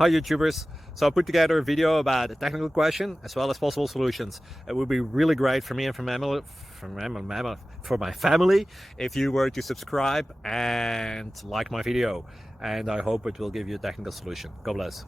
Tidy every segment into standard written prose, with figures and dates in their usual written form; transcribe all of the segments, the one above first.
Hi YouTubers! So I put together a video about a technical question as well as possible solutions. It would be really great for me and for my family if you were to subscribe and like my video, and I hope it will give you a technical solution. God bless.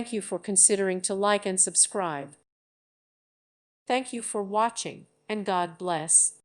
Thank you for considering to like and subscribe. Thank you for watching, and God bless.